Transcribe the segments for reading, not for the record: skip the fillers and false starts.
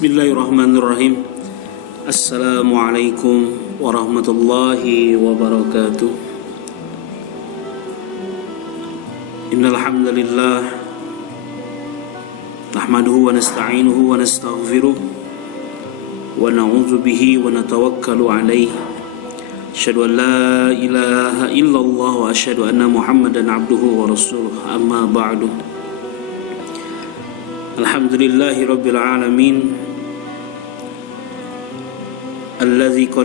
Bismillahirrahmanirrahim. Assalamualaikum warahmatullahi wabarakatuh. Innal hamdalillah nahmaduhu wa nasta'inuhu wa nastaghfiruh wa na'udzu bihi wa natawakkalu alayhi. Asyhadu an la ilaha illallah wa asyhadu anna Muhammadan abduhu wa rasuluh. Amma ba'du. Alhamdulillahi rabbil alamin alladzi qad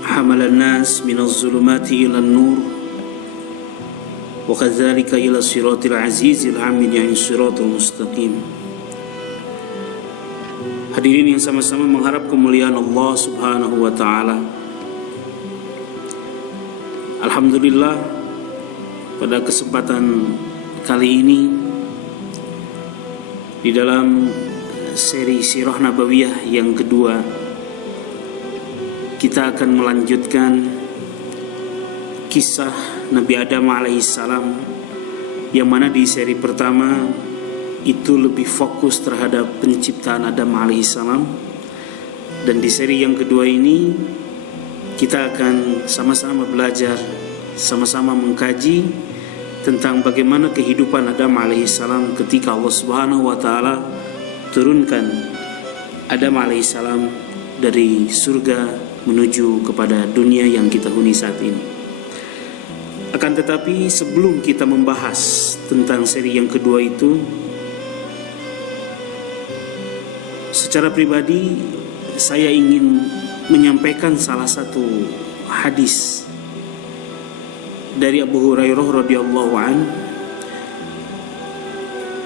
hamala an-nas minaz zulumati ila an-nur wa kadzalika ila siratil azizil hamid yang siratal mustaqim. Hadirin yang sama-sama mengharap kemuliaan Allah Subhanahu wa taala. Alhamdulillah, pada kesempatan kali ini di dalam seri Sirah Nabawiyah yang kedua, kita akan melanjutkan kisah Nabi Adam alaihissalam, yang mana di seri pertama itu lebih fokus terhadap penciptaan Adam alaihissalam, dan di seri yang kedua ini kita akan sama-sama belajar, sama-sama mengkaji tentang bagaimana kehidupan Adam alaihissalam ketika Allah Subhanahu wa taala turunkan Adam alaihissalam dari surga menuju kepada dunia yang kita huni saat ini. Akan tetapi sebelum kita membahas tentang seri yang kedua itu, secara pribadi saya ingin menyampaikan salah satu hadis dari Abu Hurairah radhiyallahu an,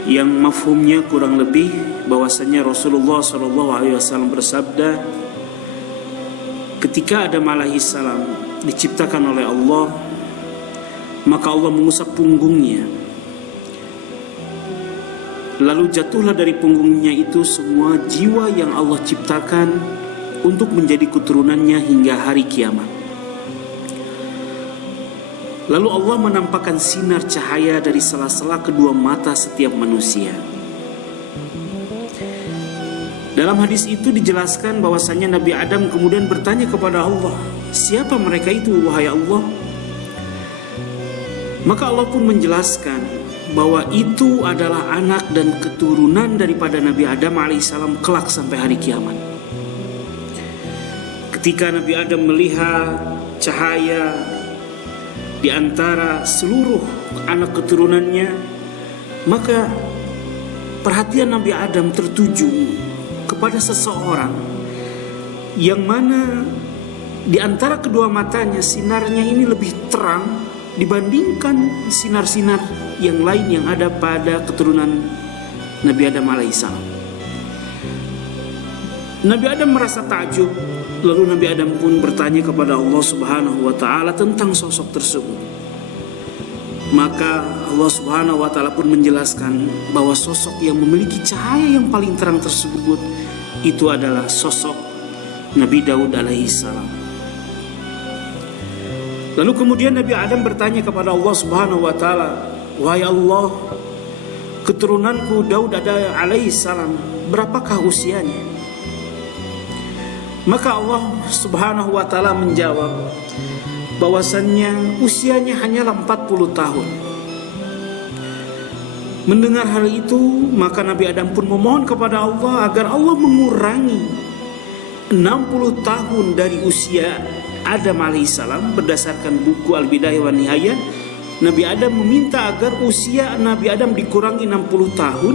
yang mafhumnya kurang lebih bahwasanya Rasulullah SAW bersabda, ketika Adam alaihissalam diciptakan oleh Allah, maka Allah mengusap punggungnya, lalu jatuhlah dari punggungnya itu semua jiwa yang Allah ciptakan untuk menjadi keturunannya hingga hari kiamat. Lalu Allah menampakkan sinar cahaya dari sela-sela kedua mata setiap manusia. Dalam hadis itu dijelaskan bahwasanya Nabi Adam kemudian bertanya kepada Allah, siapa mereka itu wahai Allah? Maka Allah pun menjelaskan bahwa itu adalah anak dan keturunan daripada Nabi Adam alaihissalam kelak sampai hari kiamat. Ketika Nabi Adam melihat cahaya di antara seluruh anak keturunannya, maka perhatian Nabi Adam tertuju kepada seseorang yang mana di antara kedua matanya sinarnya ini lebih terang dibandingkan sinar-sinar yang lain yang ada pada keturunan Nabi Adam alaihissalam. Nabi Adam merasa takjub. Lalu Nabi Adam pun bertanya kepada Allah Subhanahu wa taala tentang sosok tersebut. Maka Allah Subhanahu wa taala pun menjelaskan bahwa sosok yang memiliki cahaya yang paling terang tersebut itu adalah sosok Nabi Daud alaihissalam. Lalu kemudian Nabi Adam bertanya kepada Allah Subhanahu wa taala, wahai Allah, keturunanku Daud alaihissalam, berapakah usianya? Maka Allah Subhanahu wa taala menjawab bahwasannya usianya hanyalah 40 tahun. Mendengar hal itu, maka Nabi Adam pun memohon kepada Allah agar Allah mengurangi 60 tahun dari usia Adam alaihissalam. Berdasarkan buku Al-Bidayah wa Nihayah, Nabi Adam meminta agar usia Nabi Adam dikurangi 60 tahun,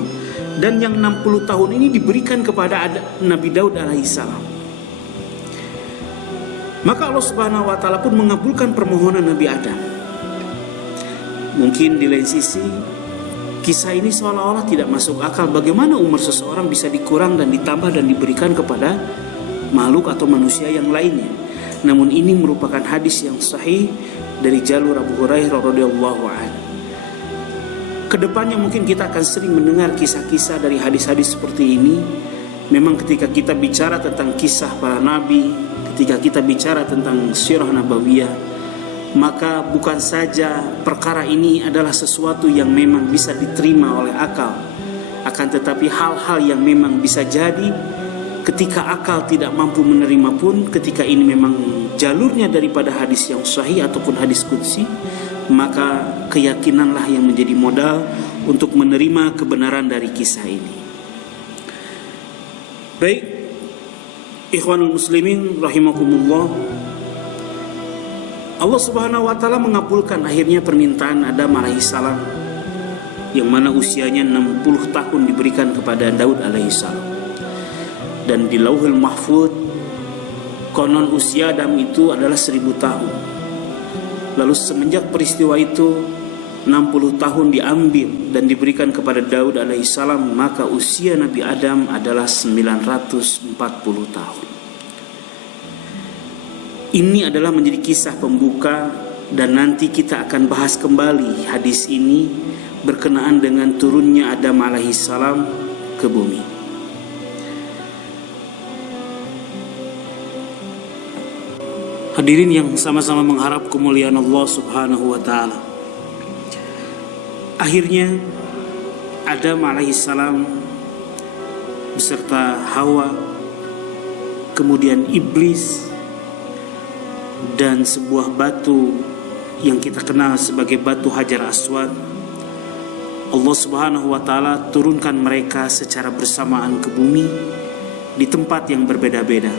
dan yang 60 tahun ini diberikan kepada Nabi Daud alaihissalam. Maka Allah Subhanahu wa taala pun mengabulkan permohonan Nabi Adam. Mungkin di lain sisi Kisah ini seolah-olah tidak masuk akal. Bagaimana umur seseorang bisa dikurang dan ditambah dan diberikan kepada makhluk atau manusia yang lainnya. Namun ini merupakan hadis yang sahih dari jalur Abu Hurairah radhiyallahu anhu. Kedepannya mungkin kita akan sering mendengar kisah-kisah dari hadis-hadis seperti ini. Memang ketika kita bicara tentang kisah para nabi, ketika kita bicara tentang sirah nabawiyah, maka bukan saja perkara ini adalah sesuatu yang memang bisa diterima oleh akal, akan tetapi hal-hal yang memang bisa jadi ketika akal tidak mampu menerima pun, ketika ini memang jalurnya daripada hadis yang sahih ataupun hadis qudsi, maka keyakinanlah yang menjadi modal untuk menerima kebenaran dari kisah ini. Baik, ikhwanul muslimin rahimakumullah, Allah Subhanahu wa taala mengabulkan akhirnya permintaan Adam alaihissalam, yang mana usianya 60 tahun diberikan kepada Daud alaihissalam. Dan di Lauhul Mahfuz konon usia Adam itu adalah 1000 tahun. Lalu semenjak peristiwa itu 60 tahun diambil dan diberikan kepada Daud alaihissalam, maka usia Nabi Adam adalah 940 tahun. Ini adalah menjadi kisah pembuka, dan nanti kita akan bahas kembali hadis ini berkenaan dengan turunnya Adam alaihissalam ke bumi. Hadirin yang sama-sama mengharap kemuliaan Allah Subhanahu wa taala. Akhirnya Adam alaihissalam beserta Hawa, kemudian iblis, dan sebuah batu yang kita kenal sebagai batu Hajar Aswad, Allah Subhanahu wa taala turunkan mereka secara bersamaan ke bumi di tempat yang berbeda-beda.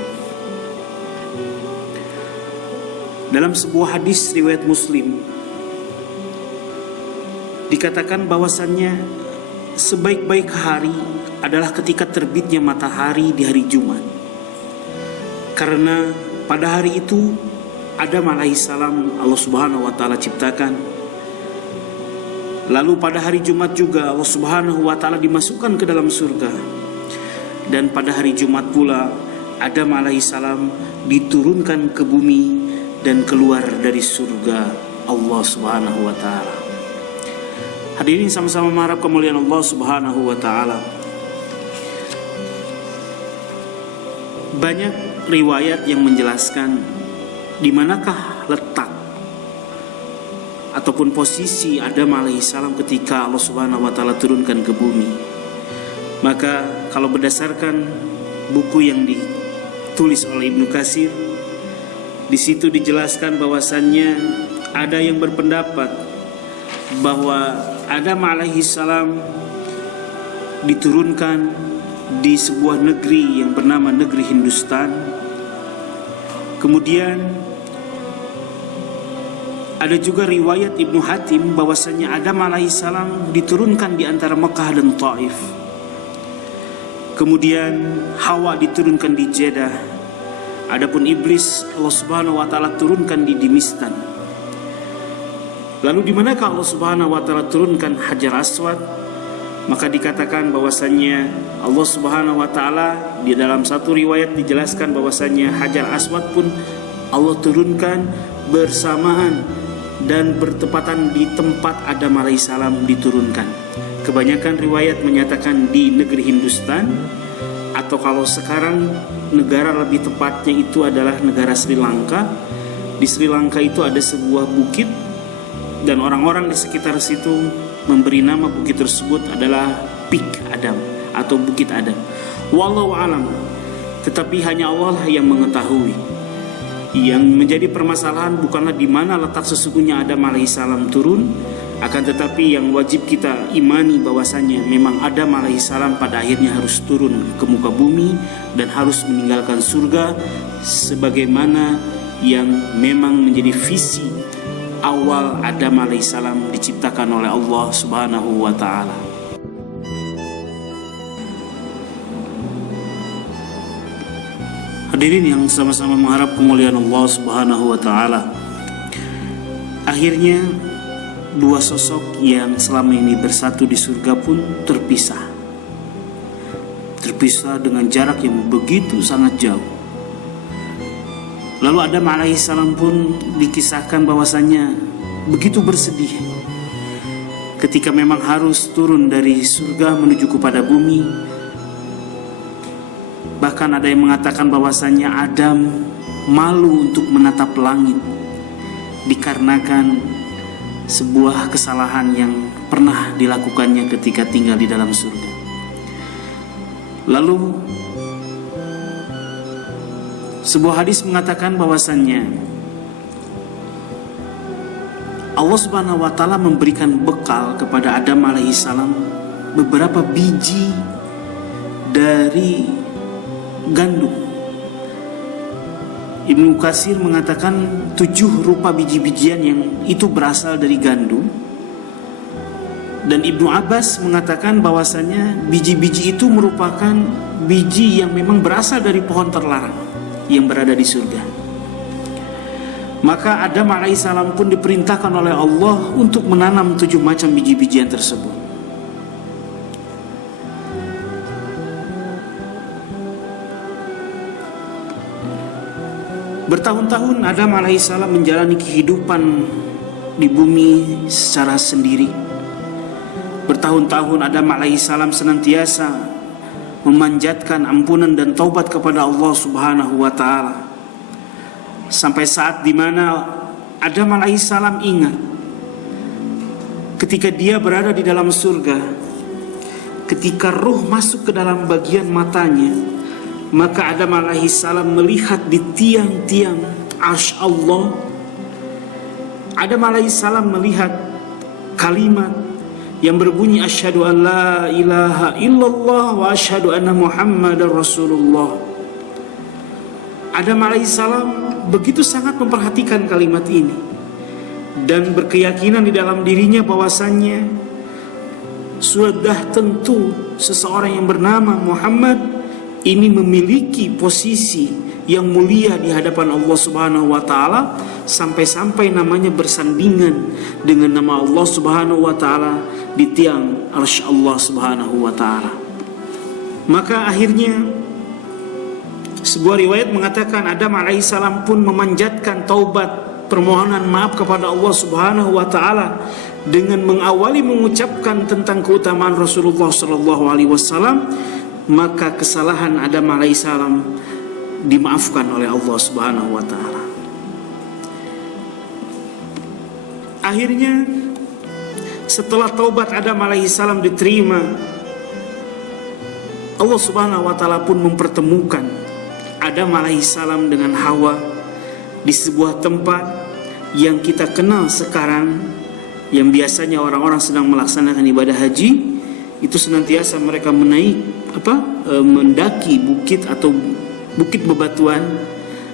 Dalam sebuah hadis riwayat Muslim dikatakan bahwasannya sebaik-baik hari adalah ketika terbitnya matahari di hari Jumat, karena pada hari itu Adam alaihissalam Allah Subhanahu wa taala ciptakan. Lalu pada hari Jumat juga Allah Subhanahu wa taala dimasukkan ke dalam surga. Dan pada hari Jumat pula Adam alaihissalam diturunkan ke bumi dan keluar dari surga Allah Subhanahu wa taala. Hadirin sama-sama mengharap kemuliaan Allah Subhanahu wa taala. Banyak riwayat yang menjelaskan di manakah letak ataupun posisi Adam alaihissalam ketika Allah Subhanahu wa taala turunkan ke bumi. Maka kalau berdasarkan buku yang ditulis oleh Ibnu Katsir, di situ dijelaskan bahwasannya ada yang berpendapat bahwa Adam alaihissalam diturunkan di sebuah negeri yang bernama negeri Hindustan. Kemudian ada juga riwayat Ibnu Hatim bahwasanya Adam alaihissalam diturunkan di antara Mekah dan Taif. Kemudian Hawa diturunkan di Jeddah. Adapun iblis Allah Subhanahu wa taala turunkan di Dimistan. Lalu di manakah Allah Subhanahu wa taala turunkan Hajar Aswad? Maka dikatakan bahwasannya Allah Subhanahu wa taala di dalam satu riwayat dijelaskan bahwasannya Hajar Aswad pun Allah turunkan bersamaan dan bertepatan di tempat Adam alaihissalam diturunkan. Kebanyakan riwayat menyatakan di negeri Hindustan, atau kalau sekarang negara lebih tepatnya itu adalah negara Sri Lanka. Di Sri Lanka itu ada sebuah bukit, dan orang-orang di sekitar situ memberi nama bukit tersebut adalah Peak Adam atau Bukit Adam. Wallahu alam, tetapi hanya Allah yang mengetahui. Yang menjadi permasalahan bukanlah di mana letak sesungguhnya Adam alaihissalam turun, akan tetapi yang wajib kita imani bahwasannya memang Adam alaihissalam pada akhirnya harus turun ke muka bumi dan harus meninggalkan surga, sebagaimana yang memang menjadi visi awal Adam alaihissalam diciptakan oleh Allah Subhanahu wa taala. Hadirin yang sama-sama mengharap kemuliaan Allah Subhanahu wa taala. Akhirnya dua sosok yang selama ini bersatu di surga pun terpisah dengan jarak yang begitu sangat jauh. Lalu Adam alaihissalam pun dikisahkan bahwasanya begitu bersedih ketika memang harus turun dari surga menuju kepada bumi. Bahkan ada yang mengatakan bahwasanya Adam malu untuk menatap langit dikarenakan sebuah kesalahan yang pernah dilakukannya ketika tinggal di dalam surga. Lalu sebuah hadis mengatakan bahwasannya Allah Subhanahu wa taala memberikan bekal kepada Adam alaihissalam beberapa biji dari gandum. Ibnu Katsir mengatakan 7 rupa biji-bijian yang itu berasal dari gandum. Dan Ibnu Abbas mengatakan bahwasanya biji-biji itu merupakan biji yang memang berasal dari pohon terlarang yang berada di surga. Maka Adam alaihissalam pun diperintahkan oleh Allah untuk menanam 7 macam biji-bijian tersebut. Bertahun-tahun Adam alaihissalam menjalani kehidupan di bumi secara sendiri. Bertahun-tahun Adam alaihissalam senantiasa memanjatkan ampunan dan taubat kepada Allah Subhanahu wa taala. Sampai saat dimana Adam alaihissalam ingat ketika dia berada di dalam surga, ketika ruh masuk ke dalam bagian matanya, maka Adam alaihissalam melihat di tiang-tiang arsy Allah. Adam alaihissalam melihat kalimat yang berbunyi asyhadu an la ilaha illallah wa asyhadu anna muhammadar rasulullah. Adam alaihissalam begitu sangat memperhatikan kalimat ini dan berkeyakinan di dalam dirinya bahwasannya sudah tentu seseorang yang bernama Muhammad ini memiliki posisi yang mulia di hadapan Allah Subhanahu wa taala, sampai-sampai namanya bersandingan dengan nama Allah Subhanahu wa taala di tiang arsy Allah Subhanahu wa taala. Maka akhirnya sebuah riwayat mengatakan Adam alaihissalam pun memanjatkan taubat permohonan maaf kepada Allah Subhanahu wa taala dengan mengawali mengucapkan tentang keutamaan Rasulullah sallallahu alaihi wasallam. Maka kesalahan Adam alaihissalam dimaafkan oleh Allah Subhanahu wa taala. Akhirnya setelah taubat Adam alaihissalam diterima, Allah Subhanahu wa taala pun mempertemukan Adam alaihissalam dengan Hawa di sebuah tempat yang kita kenal sekarang, yang biasanya orang-orang sedang melaksanakan ibadah haji, itu senantiasa mereka mendaki bukit atau bukit bebatuan,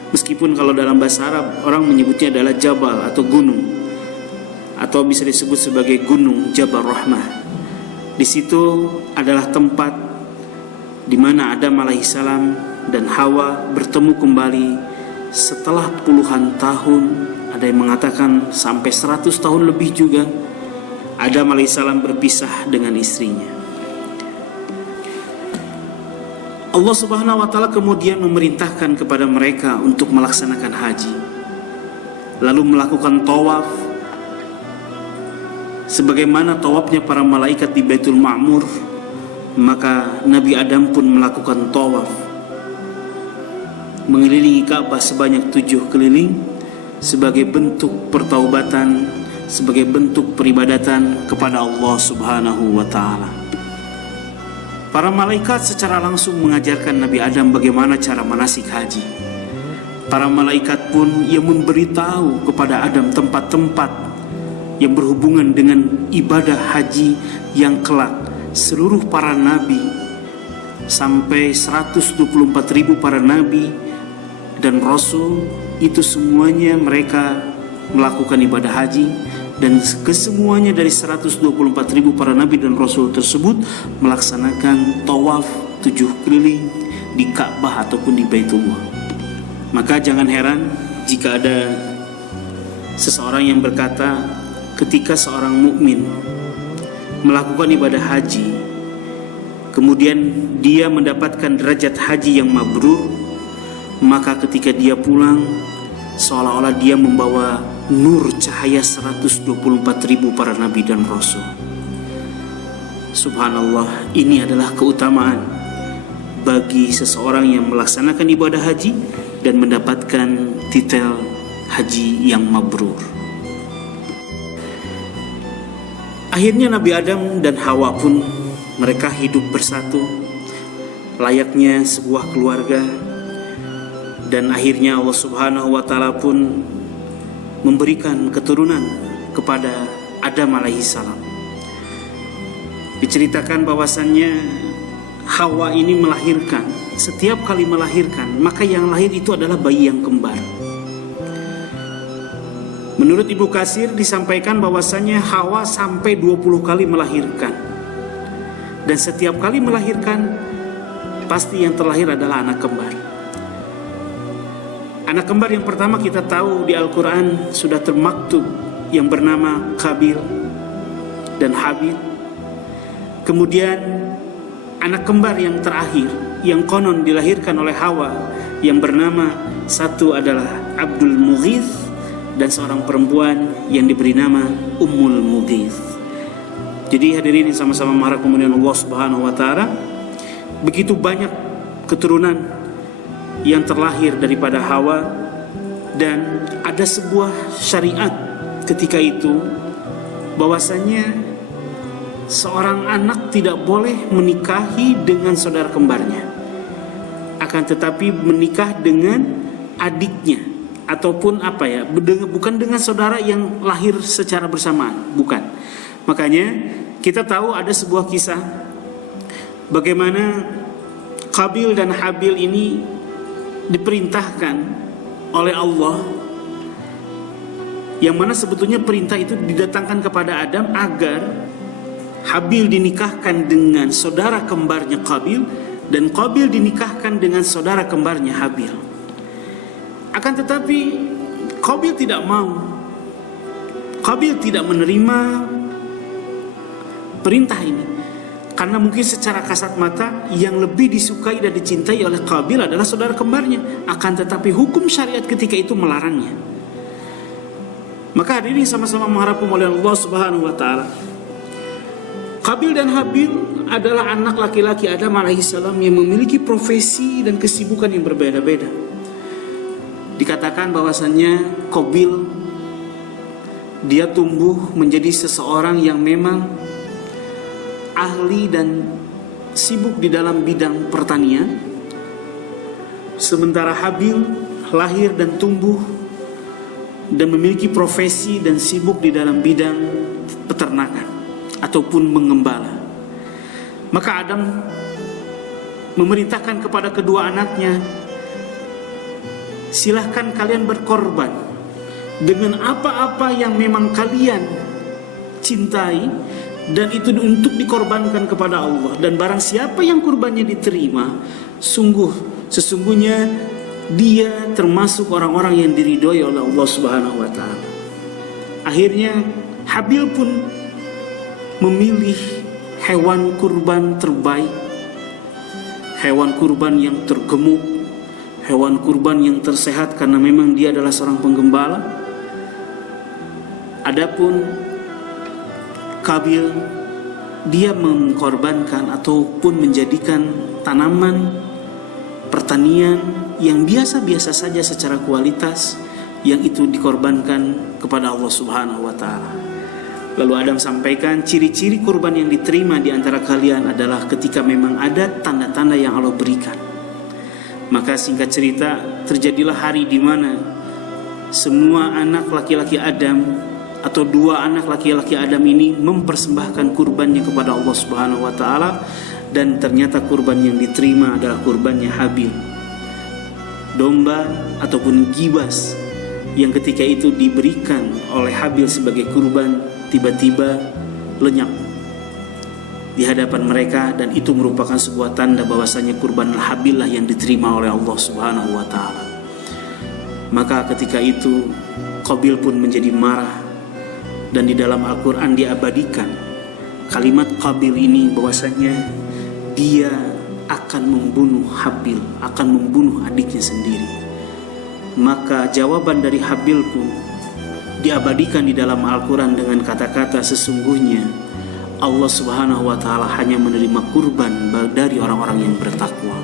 meskipun kalau dalam bahasa Arab orang menyebutnya adalah jabal atau gunung, atau bisa disebut sebagai gunung Jabal Rahmah. Di situ adalah tempat di mana Adam alaihissalam dan Hawa bertemu kembali setelah puluhan tahun. Ada yang mengatakan sampai 100 tahun lebih juga Adam alaihissalam berpisah dengan istrinya. Allah Subhanahu wa taala kemudian memerintahkan kepada mereka untuk melaksanakan haji, lalu melakukan tawaf sebagaimana tawafnya para malaikat di Baitul Ma'mur. Maka Nabi Adam pun melakukan tawaf mengelilingi Ka'bah sebanyak 7 keliling sebagai bentuk pertaubatan, sebagai bentuk peribadatan kepada Allah Subhanahu wa taala. Para malaikat secara langsung mengajarkan Nabi Adam bagaimana cara manasik haji. Para malaikat pun yang memberitahu kepada Adam tempat-tempat yang berhubungan dengan ibadah haji yang kelak seluruh para nabi, sampai 124.000 para nabi dan rasul, itu semuanya mereka melakukan ibadah haji. Dan kesemuanya dari 124.000 para nabi dan rasul tersebut melaksanakan tawaf 7 keliling di Ka'bah ataupun di Baitullah. Maka jangan heran jika ada seseorang yang berkata, ketika seorang mukmin melakukan ibadah haji, kemudian dia mendapatkan derajat haji yang mabrur, maka ketika dia pulang seolah-olah dia membawa nur cahaya 124.000 para nabi dan rasul. Subhanallah, ini adalah keutamaan bagi seseorang yang melaksanakan ibadah haji dan mendapatkan titel haji yang mabrur. Akhirnya Nabi Adam dan Hawa pun mereka hidup bersatu layaknya sebuah keluarga, dan akhirnya Allah Subhanahu wa taala pun memberikan keturunan kepada Adam alaihissalam. Diceritakan bahwasannya Hawa ini melahirkan, setiap kali melahirkan maka yang lahir itu adalah bayi yang kembar. Menurut Ibnu Katsir disampaikan bahwasannya Hawa sampai 20 kali melahirkan, dan setiap kali melahirkan pasti yang terlahir adalah anak kembar. Anak kembar yang pertama kita tahu di Al-Quran sudah termaktub yang bernama Qabil dan Habil. Kemudian anak kembar yang terakhir yang konon dilahirkan oleh Hawa yang bernama, satu adalah Abdul Mughith dan seorang perempuan yang diberi nama Ummul Mughith. Jadi hadirin yang sama-sama mengharap kemuliaan Allah Subhanahu wa taala, begitu banyak keturunan yang terlahir daripada Hawa, dan ada sebuah syariat ketika itu bahwasanya seorang anak tidak boleh menikahi dengan saudara kembarnya, akan tetapi menikah dengan adiknya ataupun bukan dengan saudara yang lahir secara bersamaan, bukan. Makanya kita tahu ada sebuah kisah bagaimana Qabil dan Habil ini diperintahkan oleh Allah, yang mana sebetulnya perintah itu didatangkan kepada Adam agar Habil dinikahkan dengan saudara kembarnya Qabil dan Qabil dinikahkan dengan saudara kembarnya Habil. Akan tetapi Qabil tidak mau. Qabil tidak menerima perintah ini karena mungkin secara kasat mata yang lebih disukai dan dicintai oleh Qabil adalah saudara kembarnya. Akan tetapi hukum syariat ketika itu melarangnya. Maka hadirin sama-sama mengharap kemuliaan Allah Subhanahu wa taala. Qabil dan Habil adalah anak laki-laki Adam alaihissalam yang memiliki profesi dan kesibukan yang berbeda-beda. Dikatakan bahwasannya Qabil dia tumbuh menjadi seseorang yang memang ahli dan sibuk di dalam bidang pertanian, sementara Habil lahir dan tumbuh dan memiliki profesi dan sibuk di dalam bidang peternakan ataupun mengembala. Maka Adam memerintahkan kepada kedua anaknya, silahkan kalian berkorban dengan apa-apa yang memang kalian cintai, dan itu untuk dikorbankan kepada Allah. Dan barang siapa yang kurbannya diterima, sesungguhnya dia termasuk orang-orang yang diridhoi oleh Allah Subhanahu wa taala. Akhirnya Habil pun memilih hewan kurban terbaik, hewan kurban yang tergemuk, hewan kurban yang tersehat karena memang dia adalah seorang penggembala. Adapun Qabil dia mengkorbankan ataupun menjadikan tanaman pertanian yang biasa-biasa saja secara kualitas, yang itu dikorbankan kepada Allah Subhanahu wa taala. Lalu Adam sampaikan ciri-ciri kurban yang diterima di antara kalian adalah ketika memang ada tanda-tanda yang Allah berikan. Maka singkat cerita, terjadilah hari di mana semua anak laki-laki Adam atau dua anak laki-laki Adam ini mempersembahkan kurbannya kepada Allah Subhanahu wa taala, dan ternyata kurban yang diterima adalah kurbannya Habil, domba ataupun gibas yang ketika itu diberikan oleh Habil sebagai kurban tiba-tiba lenyap di hadapan mereka, dan itu merupakan sebuah tanda bahwasanya kurban Habil lah yang diterima oleh Allah Subhanahu wa taala. Maka ketika itu Qabil pun menjadi marah dan di dalam Al-Quran diabadikan kalimat Qabil ini, bahwasanya dia akan membunuh Habil, akan membunuh adiknya sendiri. Maka jawaban dari Habil pun diabadikan di dalam Al-Quran dengan kata-kata, sesungguhnya Allah Subhanahu wa Ta'ala hanya menerima kurban dari orang-orang yang bertakwa.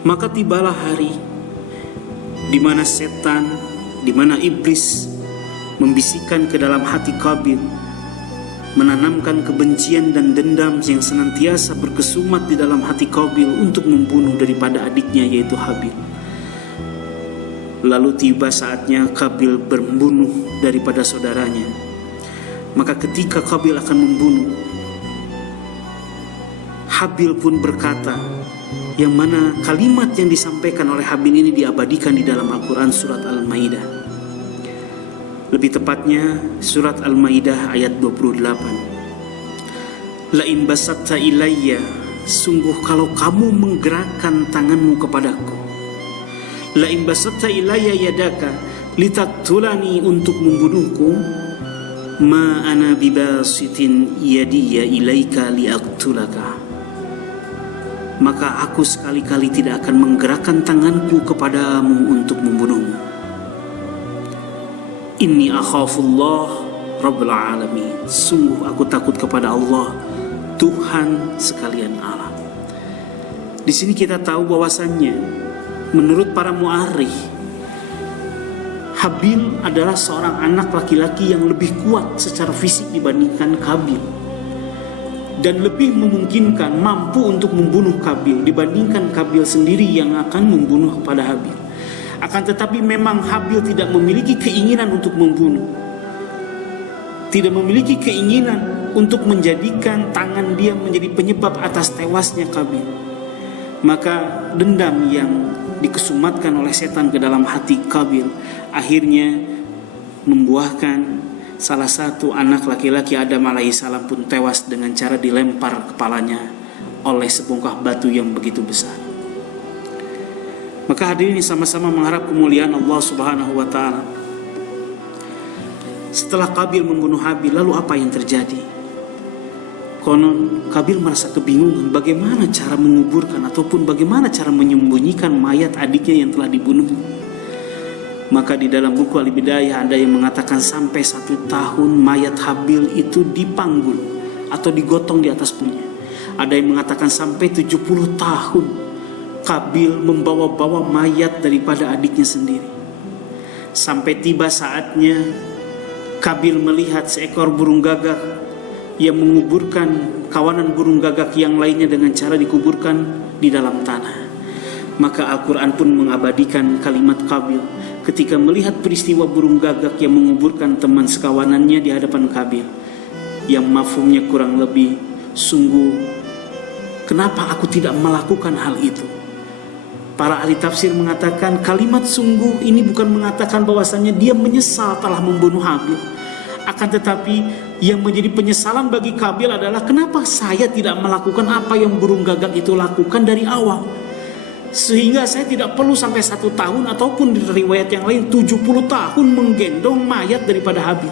Maka tibalah hari di mana setan, di mana iblis membisikkan ke dalam hati Qabil, menanamkan kebencian dan dendam yang senantiasa berkesumat di dalam hati Qabil untuk membunuh daripada adiknya, yaitu Habil. Lalu tiba saatnya Qabil membunuh daripada saudaranya. Maka ketika Qabil akan membunuh, Habil pun berkata, yang mana kalimat yang disampaikan oleh Habil ini diabadikan di dalam Al-Quran surat Al-Maidah. Lebih tepatnya surat Al-Maidah ayat 28. La'in basatta ilayya, sungguh kalau kamu menggerakkan tanganmu kepadaku. La'in basatta ilayya yadaka litaktulani, untuk membunuhku. Ma ana bibasitin yadiya ilaika liaktulaka, maka aku sekali-kali tidak akan menggerakkan tanganku kepadamu untuk membunuhmu. Inni akhafullah Rabbul alamin, sungguh aku takut kepada Allah, Tuhan sekalian alam. Di sini kita tahu bahwasannya menurut para mu'arrikh, Habil adalah seorang anak laki-laki yang lebih kuat secara fisik dibandingkan Qabil, dan lebih memungkinkan mampu untuk membunuh Qabil dibandingkan Qabil sendiri yang akan membunuh pada Habil. Akan tetapi memang Habil tidak memiliki keinginan untuk membunuh, tidak memiliki keinginan untuk menjadikan tangan dia menjadi penyebab atas tewasnya Qabil. Maka dendam yang dikesumatkan oleh setan ke dalam hati Qabil akhirnya membuahkan salah satu anak laki-laki Adam alaihissalam pun tewas dengan cara dilempar kepalanya oleh sebongkah batu yang begitu besar. Maka hadirin sama-sama mengharap kemuliaan Allah Subhanahu wa Ta'ala. Setelah Qabil membunuh Habil, lalu apa yang terjadi? Konon Qabil merasa kebingungan bagaimana cara menguburkan ataupun bagaimana cara menyembunyikan mayat adiknya yang telah dibunuh. Maka di dalam buku Al-Bidayah ada yang mengatakan sampai 1 tahun mayat Habil itu dipanggul atau digotong di atas punya. Ada yang mengatakan sampai 70 tahun Qabil membawa-bawa mayat daripada adiknya sendiri. Sampai tiba saatnya Qabil melihat seekor burung gagak yang menguburkan kawanan burung gagak yang lainnya dengan cara dikuburkan di dalam tanah. Maka Al-Quran pun mengabadikan kalimat Qabil ketika melihat peristiwa burung gagak yang menguburkan teman sekawanannya di hadapan Qabil, yang mafhumnya kurang lebih, sungguh kenapa aku tidak melakukan hal itu? Para ahli tafsir mengatakan kalimat sungguh ini bukan mengatakan bahwasannya dia menyesal telah membunuh Habil. Akan tetapi yang menjadi penyesalan bagi Qabil adalah kenapa saya tidak melakukan apa yang burung gagak itu lakukan dari awal, sehingga saya tidak perlu sampai 1 tahun ataupun di riwayat yang lain 70 tahun menggendong mayat daripada Habil.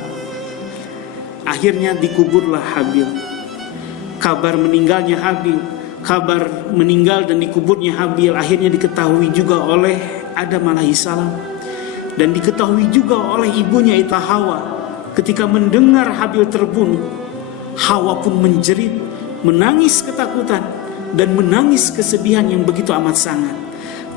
Akhirnya dikuburlah Habil. Kabar meninggalnya Habil, kabar meninggal dan dikuburnya Habil akhirnya diketahui juga oleh Adam alaihissalam, dan diketahui juga oleh ibunya itu Hawa. Ketika mendengar Habil terbunuh, Hawa pun menjerit, menangis ketakutan dan menangis kesedihan yang begitu amat sangat.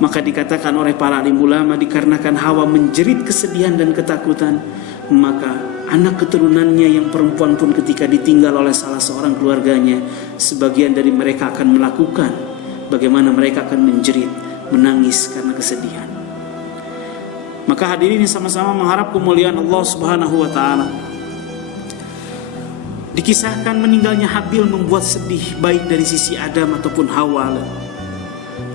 Maka dikatakan oleh para alim ulama, dikarenakan Hawa menjerit kesedihan dan ketakutan, maka anak keturunannya yang perempuan pun ketika ditinggal oleh salah seorang keluarganya, sebagian dari mereka akan melakukan bagaimana mereka akan menjerit, menangis karena kesedihan. Maka hadirin sama-sama mengharap kemuliaan Allah Subhanahu wa Ta'ala. Dikisahkan meninggalnya Habil membuat sedih baik dari sisi Adam ataupun Hawa.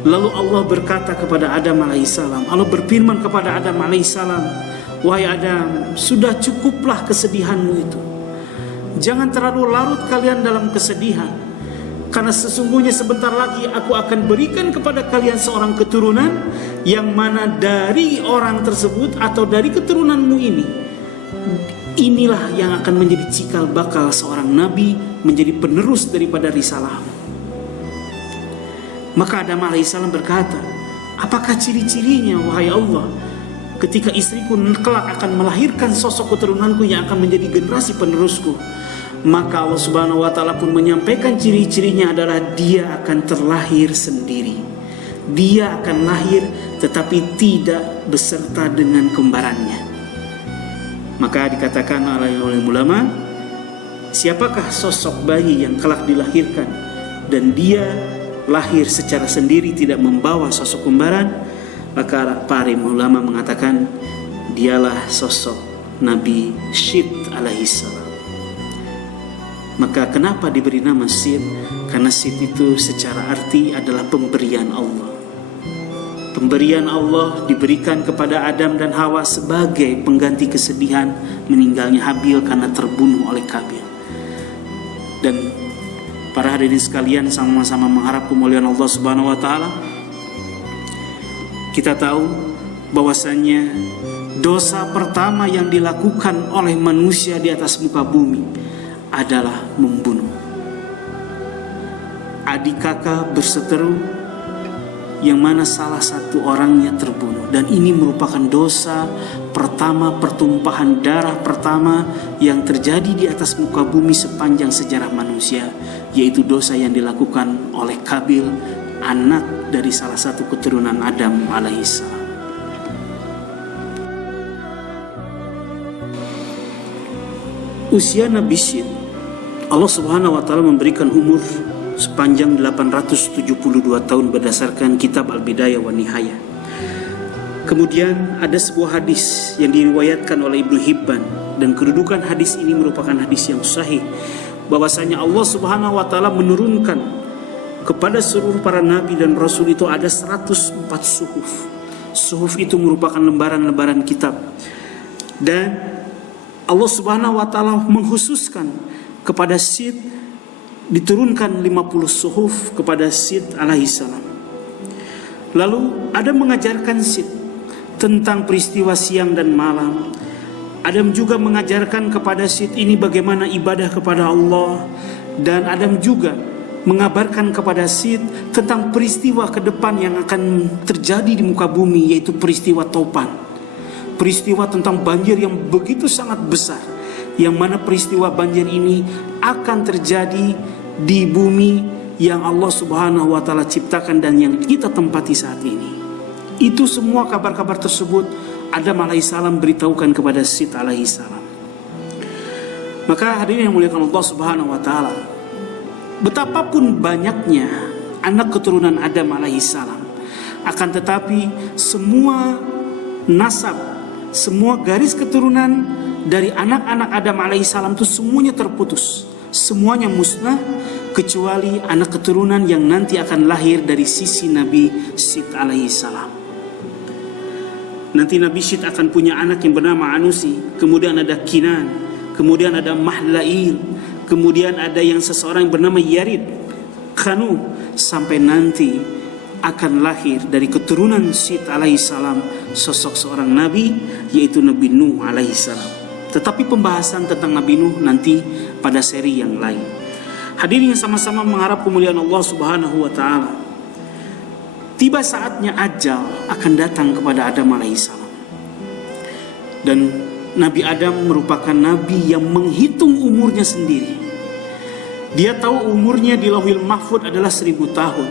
Lalu Allah berkata kepada Adam alaihissalam, Allah berfirman kepada Adam alaihissalam, wahai Adam, sudah cukuplah kesedihanmu itu. Jangan terlalu larut kalian dalam kesedihan, karena sesungguhnya sebentar lagi aku akan berikan kepada kalian seorang keturunan, yang mana dari orang tersebut atau dari keturunanmu ini inilah yang akan menjadi cikal bakal seorang nabi menjadi penerus daripada risalah. Maka Adam alaihissalam berkata, apakah ciri-cirinya wahai Allah ketika istriku kelak akan melahirkan sosok keturunanku yang akan menjadi generasi penerusku? Maka Allah subhanahu wa ta'ala pun menyampaikan ciri-cirinya adalah dia akan terlahir sendiri. Dia akan lahir tetapi tidak beserta dengan kembarannya. Maka dikatakan oleh ulama, siapakah sosok bayi yang kelak dilahirkan dan dia lahir secara sendiri tidak membawa sosok kembaran? Maka para ulama mengatakan dialah sosok Nabi Syith alaihissalam. Maka kenapa diberi nama Syith? Karena Syith itu secara arti adalah pemberian Allah. Pemberian Allah diberikan kepada Adam dan Hawa sebagai pengganti kesedihan meninggalnya Habil karena terbunuh oleh Kabil. Dan para hadirin sekalian, sama-sama mengharap kemuliaan Allah Subhanahu wa taala. Kita tahu bahwasannya dosa pertama yang dilakukan oleh manusia di atas muka bumi adalah membunuh. Adik kakak berseteru yang mana salah satu orangnya terbunuh, dan ini merupakan dosa pertama, pertumpahan darah pertama yang terjadi di atas muka bumi sepanjang sejarah manusia, yaitu dosa yang dilakukan oleh Kabil, anak dari salah satu keturunan Adam alaihissalam. Usia Nabi Syith, Allah subhanahu wa ta'ala memberikan umur sepanjang 872 tahun berdasarkan kitab Al-Bidayah wa Nihayah. Kemudian ada sebuah hadis yang diriwayatkan oleh Ibnu Hibban, dan kedudukan hadis ini merupakan hadis yang sahih, bahwasanya Allah subhanahu wa ta'ala menurunkan kepada seluruh para nabi dan rasul itu ada 104 suhuf. Suhuf itu merupakan lembaran-lembaran kitab, dan Allah subhanahu wa ta'ala mengkhususkan kepada Syith diturunkan 50 suhuf kepada Syith alaihissalam. Lalu Adam mengajarkan Syith tentang peristiwa siang dan malam. Adam juga mengajarkan kepada Syith ini bagaimana ibadah kepada Allah, dan Adam juga mengabarkan kepada Syith tentang peristiwa ke depan yang akan terjadi di muka bumi, yaitu peristiwa Topan. Peristiwa tentang banjir yang begitu sangat besar, yang mana peristiwa banjir ini akan terjadi di bumi yang Allah subhanahu wa ta'ala ciptakan dan yang kita tempati saat ini. Itu semua kabar-kabar tersebut Adam alaihissalam beritahukan kepada Syith alaihissalam. Maka hadirin yang muliakan Allah subhanahu wa ta'ala, betapapun banyaknya anak keturunan Adam alaihissalam, akan tetapi semua nasab, semua garis keturunan dari anak-anak Adam alaihissalam itu semuanya terputus, semuanya musnah, kecuali anak keturunan yang nanti akan lahir dari sisi Nabi Syith alaihissalam. Nanti Nabi Syith akan punya anak yang bernama Anusi, kemudian ada Kinan, kemudian ada Mahlail, kemudian ada yang seseorang yang bernama Yarid, Khanu, sampai nanti akan lahir dari keturunan Syith alaihissalam sosok seorang nabi, yaitu Nabi Nuh alaihissalam. Tetapi pembahasan tentang Nabi Nuh nanti pada seri yang lain. Hadirin yang sama-sama mengharap kemuliaan Allah subhanahu wa ta'ala, tiba saatnya ajal akan datang kepada Adam alaihissalam. Dan Nabi Adam merupakan nabi yang menghitung umurnya sendiri. Dia tahu umurnya di Lauhil Mahfud adalah 1000 tahun,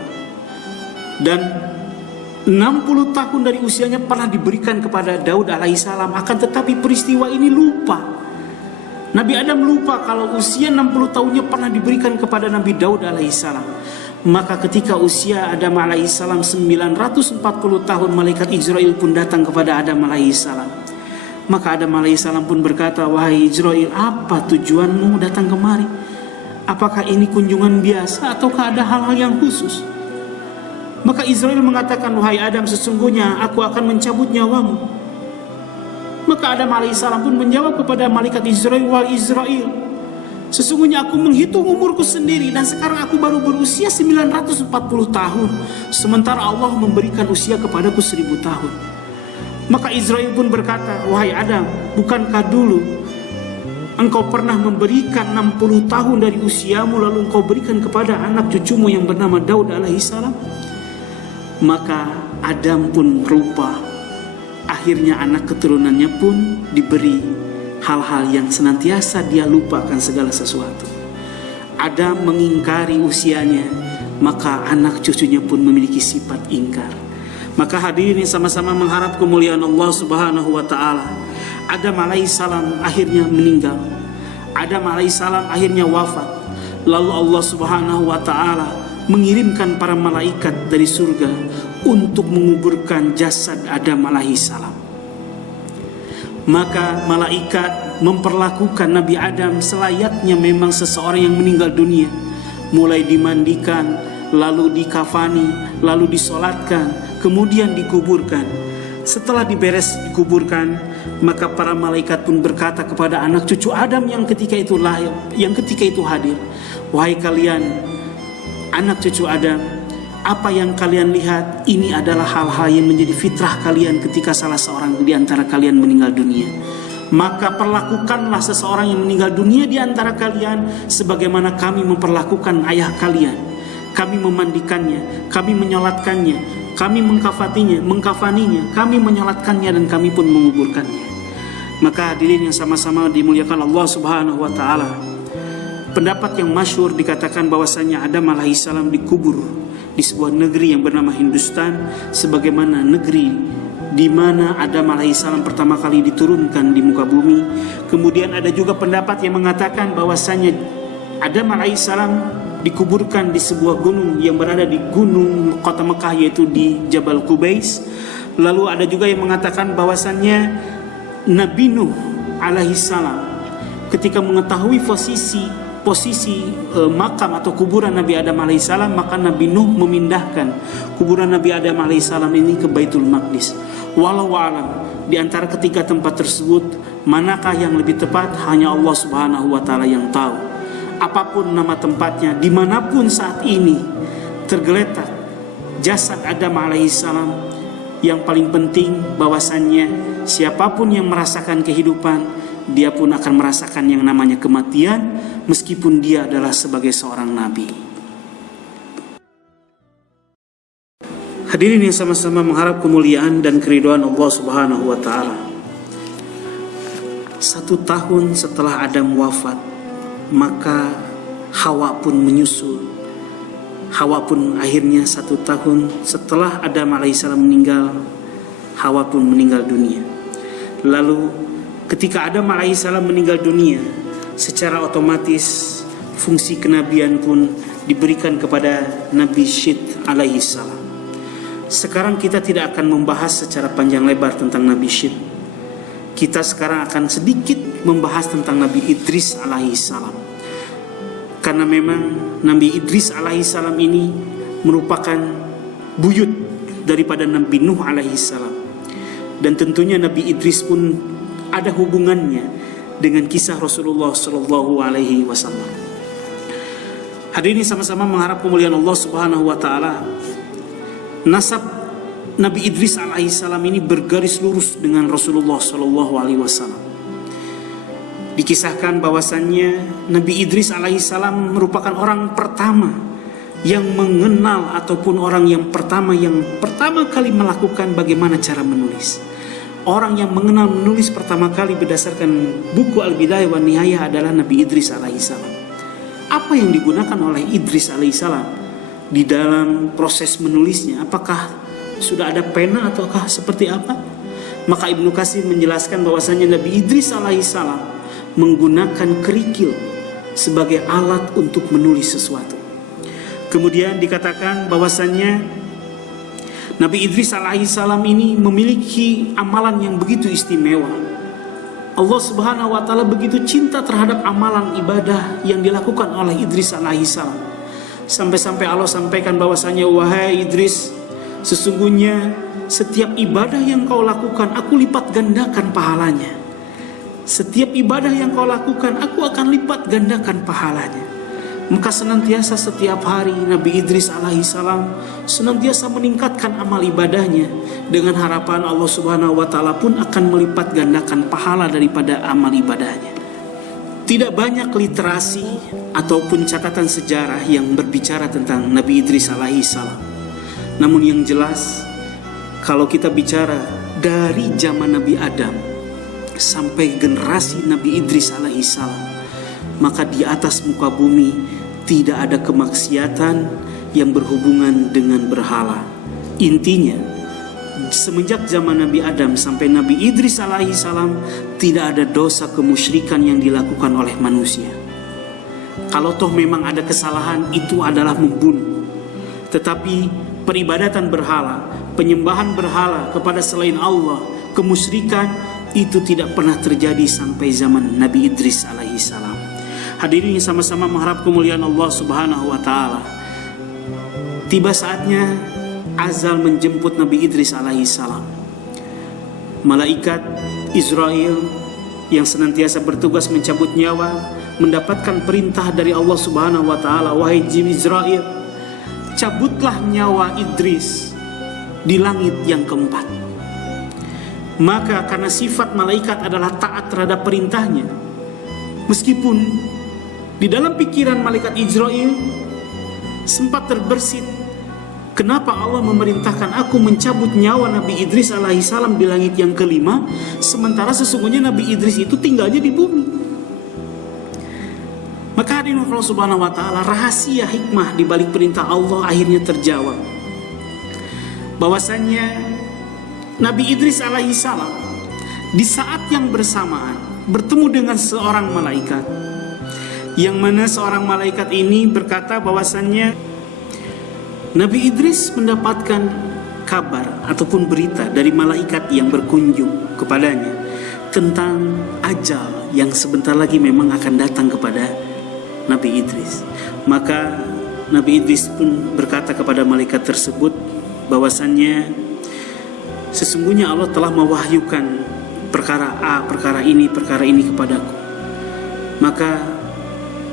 dan 60 tahun dari usianya pernah diberikan kepada Daud alaihissalam. Akan tetapi peristiwa ini lupa. Nabi Adam lupa kalau usia 60 tahunnya pernah diberikan kepada Nabi Daud alaihissalam. Maka ketika usia Adam alaihissalam 940 tahun, malaikat Israel pun datang kepada Adam alaihissalam. Maka Adam alaihissalam pun berkata, wahai Israel, apa tujuanmu datang kemari? Apakah ini kunjungan biasa ataukah ada hal-hal yang khusus? Maka Israel mengatakan, wahai Adam, sesungguhnya aku akan mencabut nyawamu. Maka Adam alaihissalam pun menjawab kepada malaikat Israel, wahai Israel, sesungguhnya aku menghitung umurku sendiri dan sekarang aku baru berusia 940 tahun, sementara Allah memberikan usia kepadaku 1000 tahun. Maka Israel pun berkata, wahai Adam, bukankah dulu engkau pernah memberikan 60 tahun dari usiamu lalu engkau berikan kepada anak cucumu yang bernama Daud alaihissalam? Maka Adam pun lupa. Akhirnya anak keturunannya pun diberi hal-hal yang senantiasa dia lupakan segala sesuatu. Adam mengingkari usianya, maka anak cucunya pun memiliki sifat ingkar. Maka hadirin sama-sama mengharap kemuliaan Allah Subhanahu wa taala. Adam alaihissalam akhirnya meninggal. Adam alaihissalam akhirnya wafat. Lalu Allah Subhanahu wa taala mengirimkan para malaikat dari surga untuk menguburkan jasad Adam alaihissalam. Maka malaikat memperlakukan Nabi Adam selayaknya memang seseorang yang meninggal dunia. Mulai dimandikan, lalu dikafani, lalu disolatkan, kemudian dikuburkan. Setelah dikuburkan, maka para malaikat pun berkata kepada anak cucu Adam yang ketika itu lahir, yang ketika itu hadir, wahai kalian anak cucu Adam, apa yang kalian lihat ini adalah hal-hal yang menjadi fitrah kalian ketika salah seorang di antara kalian meninggal dunia. Maka perlakukanlah seseorang yang meninggal dunia di antara kalian sebagaimana kami memperlakukan ayah kalian. Kami memandikannya, kami menyolatkannya, kami mengkafaninya, kami menyolatkannya, dan kami pun menguburkannya. Maka hadirin yang sama-sama dimuliakan Allah Subhanahu wa taala, pendapat yang masyhur dikatakan bahwasanya Adam alaihissalam dikubur di sebuah negeri yang bernama Hindustan, sebagaimana negeri di mana Adam alaihissalam pertama kali diturunkan di muka bumi. Kemudian ada juga pendapat yang mengatakan bahwasanya Adam alaihissalam dikuburkan di sebuah gunung yang berada di gunung kota Mekah, yaitu di Jabal Qubais. Lalu ada juga yang mengatakan bahwasannya Nabi Nuh alaihissalam ketika mengetahui posisi makam atau kuburan Nabi Adam alaihissalam, maka Nabi Nuh memindahkan kuburan Nabi Adam alaihissalam ini ke Baitul Maqdis. Walau alam, di antara ketiga tempat tersebut manakah yang lebih tepat hanya Allah Subhanahu wa taala yang tahu. Apapun nama tempatnya, dimanapun saat ini tergeletak jasad Adam alaihissalam, yang paling penting bahwasannya siapapun yang merasakan kehidupan, dia pun akan merasakan yang namanya kematian, meskipun dia adalah sebagai seorang nabi. Hadirin yang sama-sama mengharap kemuliaan dan keridhaan Allah Subhanahu wa taala. 1 tahun setelah Adam wafat, maka Hawa pun menyusul. Hawa pun akhirnya 1 tahun setelah Adam alaihissalam meninggal, Hawa pun meninggal dunia. Lalu ketika Adam alaihissalam meninggal dunia, secara otomatis fungsi kenabian pun diberikan kepada Nabi Syith alaihissalam. Sekarang kita tidak akan membahas secara panjang lebar tentang Nabi Syith. Kita sekarang akan sedikit membahas tentang Nabi Idris alaihissalam. Karena memang Nabi Idris alaihissalam ini merupakan buyut daripada Nabi Nuh alaihissalam. Dan tentunya Nabi Idris pun ada hubungannya dengan kisah Rasulullah sallallahu alaihi wasallam. Hadirin sama-sama mengharap kemuliaan Allah Subhanahu wa taala. Nasab Nabi Idris alaihissalam ini bergaris lurus dengan Rasulullah sallallahu alaihi wasallam. Dikisahkan bahwasannya Nabi Idris alaihissalam merupakan orang pertama yang mengenal ataupun orang yang pertama kali melakukan bagaimana cara menulis. Orang yang mengenal menulis pertama kali berdasarkan buku Al-Bidayah wa Nihayah adalah Nabi Idris alaihissalam. Apa yang digunakan oleh Idris alaihissalam di dalam proses menulisnya? Apakah sudah ada pena ataukah seperti apa? Maka Ibnu Katsir menjelaskan bahwasanya Nabi Idris alaihissalam menggunakan kerikil sebagai alat untuk menulis sesuatu. Kemudian dikatakan bahwasannya Nabi Idris alaihissalam ini memiliki amalan yang begitu istimewa. Allah Subhanahu wa taala begitu cinta terhadap amalan ibadah yang dilakukan oleh Idris alaihissalam. Sampai-sampai Allah sampaikan bahwasanya, wahai Idris, sesungguhnya setiap ibadah yang kau lakukan aku lipat gandakan pahalanya. Setiap ibadah yang kau lakukan aku akan lipat gandakan pahalanya. Maka senantiasa setiap hari Nabi Idris alaihissalam senantiasa meningkatkan amal ibadahnya dengan harapan Allah Subhanahu wa taala pun akan melipat gandakan pahala daripada amal ibadahnya. Tidak banyak literasi ataupun catatan sejarah yang berbicara tentang Nabi Idris alaihissalam. Namun yang jelas, kalau kita bicara dari zaman Nabi Adam sampai generasi Nabi Idris alaihissalam, maka di atas muka bumi tidak ada kemaksiatan yang berhubungan dengan berhala. Intinya, semenjak zaman Nabi Adam sampai Nabi Idris alaihissalam tidak ada dosa kemusyrikan yang dilakukan oleh manusia. Kalau toh memang ada kesalahan, itu adalah membunuh. Tetapi peribadatan berhala, penyembahan berhala kepada selain Allah, kemusyrikan, itu tidak pernah terjadi sampai zaman Nabi Idris alaihissalam. Hadirin yang sama-sama mengharap kemuliaan Allah Subhanahu wa taala. Tiba saatnya azal menjemput Nabi Idris alaihissalam. Malaikat Israel yang senantiasa bertugas mencabut nyawa mendapatkan perintah dari Allah Subhanahu wa taala, wahai jin Israel, cabutlah nyawa Idris di langit yang keempat. Maka karena sifat malaikat adalah taat terhadap perintahnya, meskipun di dalam pikiran malaikat Israel sempat terbersit, kenapa Allah memerintahkan aku mencabut nyawa Nabi Idris alaihissalam di langit yang kelima, sementara sesungguhnya Nabi Idris itu tinggalnya di bumi. Maka hadirin Allah Subhanahu wa taala, rahasia hikmah di balik perintah Allah akhirnya terjawab. Bahwasannya Nabi Idris alaihissalam di saat yang bersamaan bertemu dengan seorang malaikat, yang mana seorang malaikat ini berkata bahwasannya Nabi Idris mendapatkan kabar ataupun berita dari malaikat yang berkunjung kepadanya tentang ajal yang sebentar lagi memang akan datang kepada Nabi Idris. Maka Nabi Idris pun berkata kepada malaikat tersebut bahwasannya sesungguhnya Allah telah mewahyukan perkara A, perkara ini kepadaku. Maka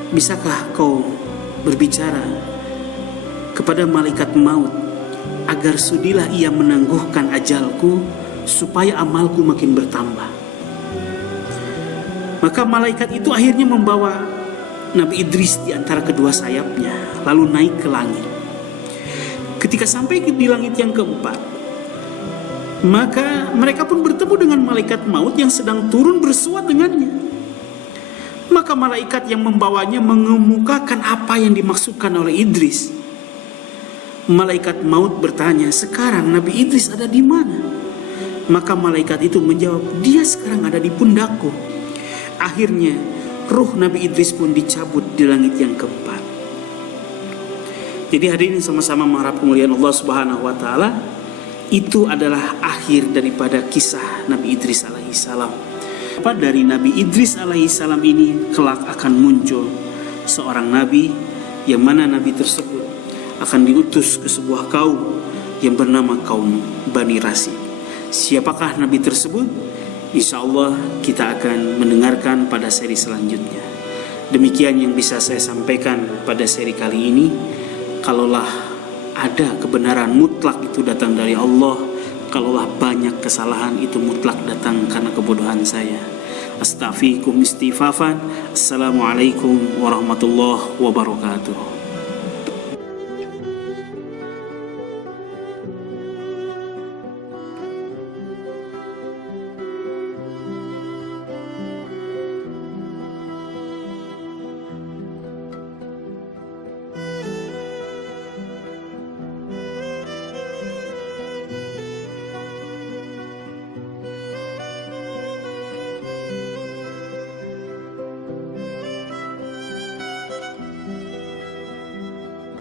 bisakah kau berbicara kepada malaikat maut agar sudilah ia menangguhkan ajalku supaya amalku makin bertambah. Maka malaikat itu akhirnya membawa Nabi Idris di antara kedua sayapnya lalu naik ke langit. Ketika sampai di langit yang keempat, maka mereka pun bertemu dengan malaikat maut yang sedang turun bersuat dengannya. Maka malaikat yang membawanya mengemukakan apa yang dimaksudkan oleh Idris. Malaikat maut bertanya, sekarang Nabi Idris ada di mana? Maka malaikat itu menjawab, dia sekarang ada di pundakku. Akhirnya ruh Nabi Idris pun dicabut di langit yang keempat. Jadi hadirin sama-sama mengharap kemuliaan Allah Subhanahu wa taala, itu adalah akhir daripada kisah Nabi Idris alaihissalam. Dari Nabi Idris alaihissalam ini kelak akan muncul seorang nabi, yang mana nabi tersebut akan diutus ke sebuah kaum yang bernama kaum Bani Rasid. Siapakah nabi tersebut? Insya Allah kita akan mendengarkan pada seri selanjutnya. Demikian yang bisa saya sampaikan pada seri kali ini. Kalaulah ada kebenaran mutlak itu datang dari Allah, kalaulah banyak kesalahan itu mutlak datang karena kebodohan saya. Astaghfirukum istighfafan. Assalamualaikum warahmatullahi wabarakatuh.